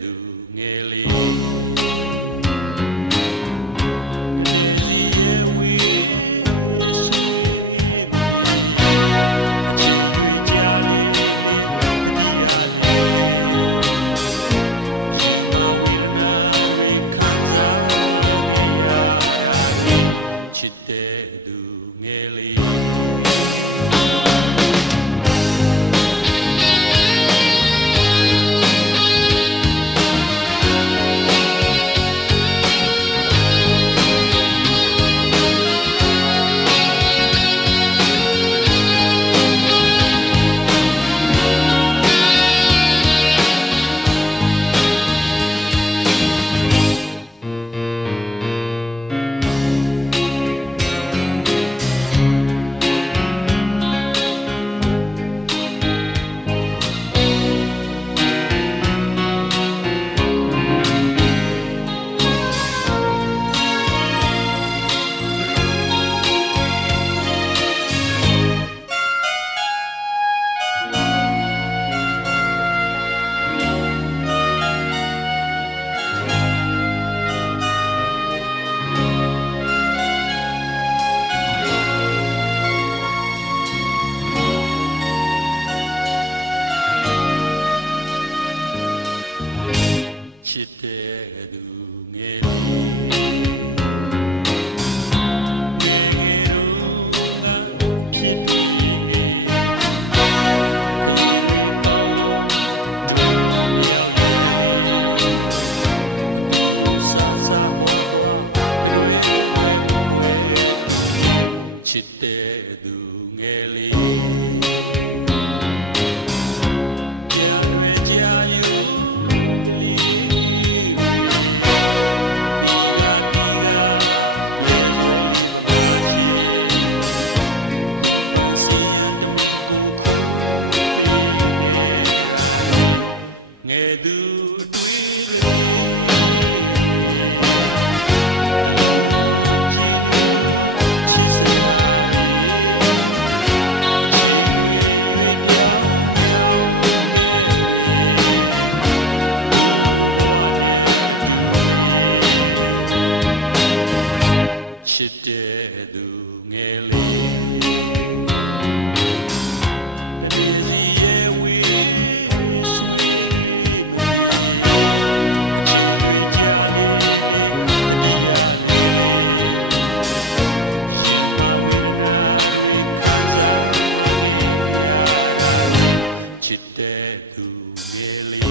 သူငယ်လေး shitte hedu projeto eleitoral.